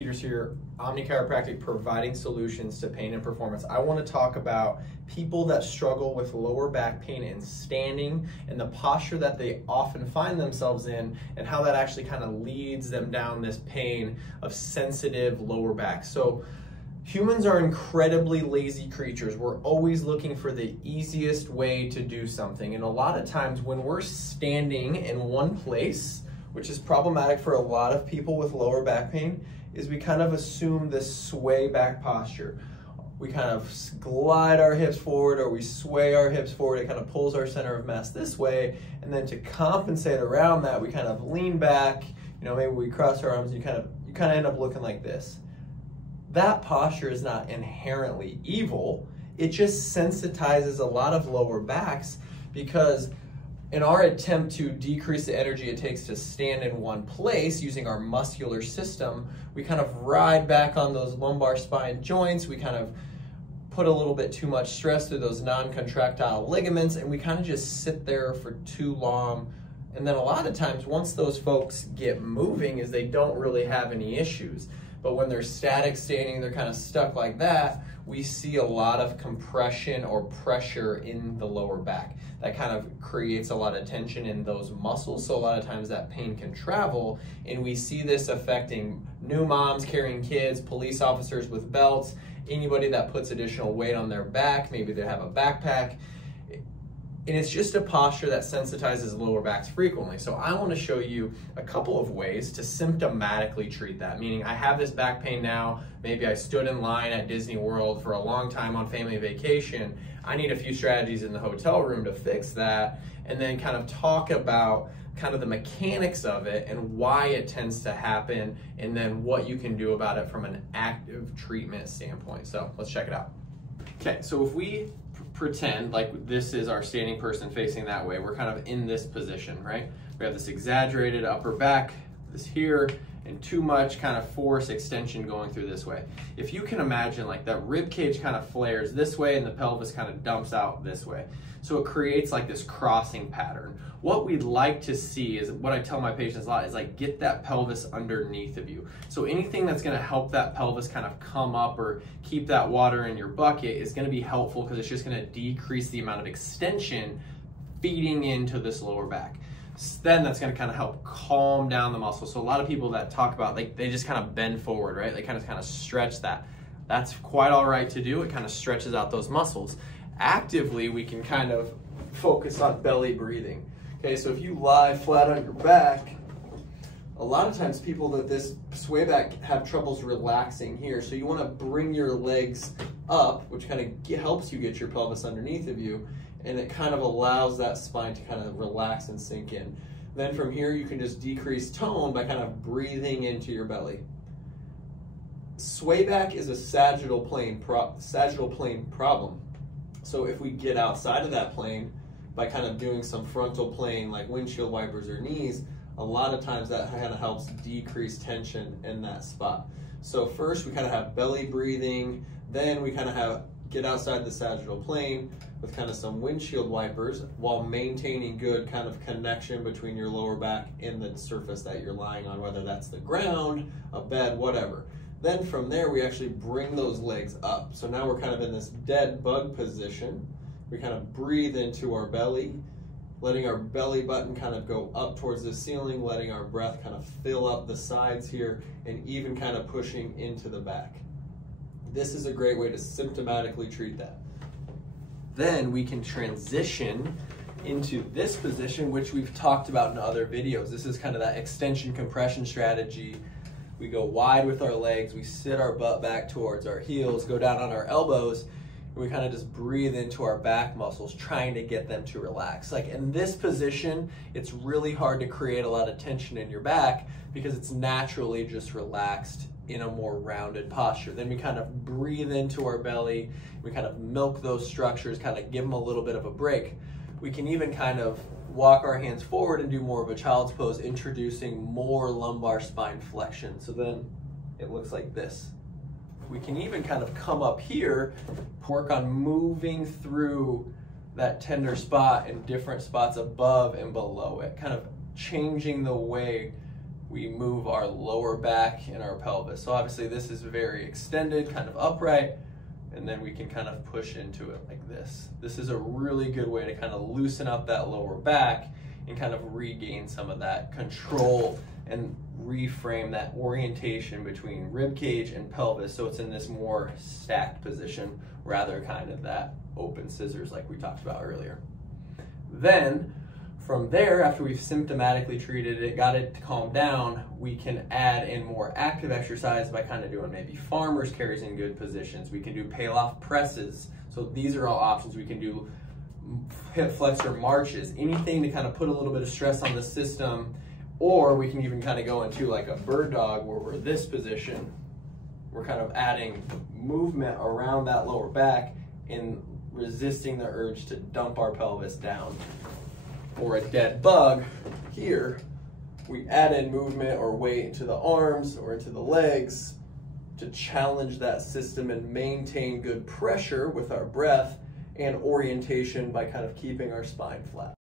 Peter's here, Omni Chiropractic, providing solutions to pain and performance. I want to talk about people that struggle with lower back pain and standing and the posture that they often find themselves in and how that actually kind of leads them down this pain of sensitive lower back. So humans are incredibly lazy creatures. We're always looking for the easiest way to do something. And a lot of times when we're standing in one place, which is problematic for a lot of people with lower back pain, is we kind of assume this sway back posture. We kind of glide our hips forward or we sway our hips forward. It kind of pulls our center of mass this way. And then to compensate around that, we kind of lean back, maybe we cross our arms and you kind of end up looking like this. That posture is not inherently evil. It just sensitizes a lot of lower backs because in our attempt to decrease the energy it takes to stand in one place using our muscular system, we kind of ride back on those lumbar spine joints. We kind of put a little bit too much stress through those non-contractile ligaments, and we kind of just sit there for too long. And then a lot of times, once those folks get moving, is they don't really have any issues. But when they're static standing, they're kind of stuck like that, we see a lot of compression or pressure in the lower back. That kind of creates a lot of tension in those muscles, so a lot of times that pain can travel, and we see this affecting new moms carrying kids, police officers with belts, anybody that puts additional weight on their back, maybe they have a backpack. And it's just a posture that sensitizes lower backs frequently. So I want to show you a couple of ways to symptomatically treat that. Meaning I have this back pain now, maybe I stood in line at Disney World for a long time on family vacation. I need a few strategies in the hotel room to fix that, and then kind of talk about kind of the mechanics of it and why it tends to happen, and then what you can do about it from an active treatment standpoint. So let's check it out. Okay, so if we pretend like this is our standing person facing that way, we're kind of in this position, right? We have this exaggerated upper back, this here, and too much kind of force extension going through this way. If you can imagine, like that rib cage kind of flares this way and the pelvis kind of dumps out this way. So it creates like this crossing pattern. What we'd like to see is, what I tell my patients a lot, is like get that pelvis underneath of you. So anything that's gonna help that pelvis kind of come up or keep that water in your bucket is gonna be helpful, because it's just gonna decrease the amount of extension feeding into this lower back. Then that's gonna kind of help calm down the muscle. So a lot of people that talk about, they just kind of bend forward, right? They kind of stretch that. That's quite all right to do. It kind of stretches out those muscles. Actively, we can kind of focus on belly breathing. Okay, so if you lie flat on your back, a lot of times people that this sway back have troubles relaxing here. So you want to bring your legs up, which kind of helps you get your pelvis underneath of you, and it kind of allows that spine to kind of relax and sink in. Then from here, you can just decrease tone by kind of breathing into your belly. Sway back is a sagittal plane problem. So if we get outside of that plane by kind of doing some frontal plane like windshield wipers or knees, a lot of times that kind of helps decrease tension in that spot. So first we kind of have belly breathing, then we kind of get outside the sagittal plane with kind of some windshield wipers while maintaining good kind of connection between your lower back and the surface that you're lying on, whether that's the ground, a bed, whatever. Then from there, we actually bring those legs up. So now we're kind of in this dead bug position. We kind of breathe into our belly, letting our belly button kind of go up towards the ceiling, letting our breath kind of fill up the sides here, and even kind of pushing into the back. This is a great way to symptomatically treat that. Then we can transition into this position, which we've talked about in other videos. This is kind of that extension compression strategy. We go wide with our legs, we sit our butt back towards our heels, go down on our elbows, and we kind of just breathe into our back muscles, trying to get them to relax. Like in this position, it's really hard to create a lot of tension in your back because it's naturally just relaxed in a more rounded posture. Then we kind of breathe into our belly, we kind of milk those structures, kind of give them a little bit of a break. We can even kind of walk our hands forward and do more of a child's pose, introducing more lumbar spine flexion. So then it looks like this. We can even kind of come up here, work on moving through that tender spot in different spots above and below it, kind of changing the way we move our lower back and our pelvis. So obviously this is very extended, kind of upright, and then we can kind of push into it like this. This is a really good way to kind of loosen up that lower back and kind of regain some of that control and reframe that orientation between rib cage and pelvis, so it's in this more stacked position rather kind of that open scissors like we talked about earlier. Then from there, after we've symptomatically treated it, got it to calm down, we can add in more active exercise by kind of doing maybe farmer's carries in good positions. We can do peel-off presses. So these are all options. We can do hip flexor marches, anything to kind of put a little bit of stress on the system. Or we can even kind of go into like a bird dog where we're this position. We're kind of adding movement around that lower back and resisting the urge to dump our pelvis down. Or a dead bug, here, we add in movement or weight into the arms or into the legs to challenge that system and maintain good pressure with our breath and orientation by kind of keeping our spine flat.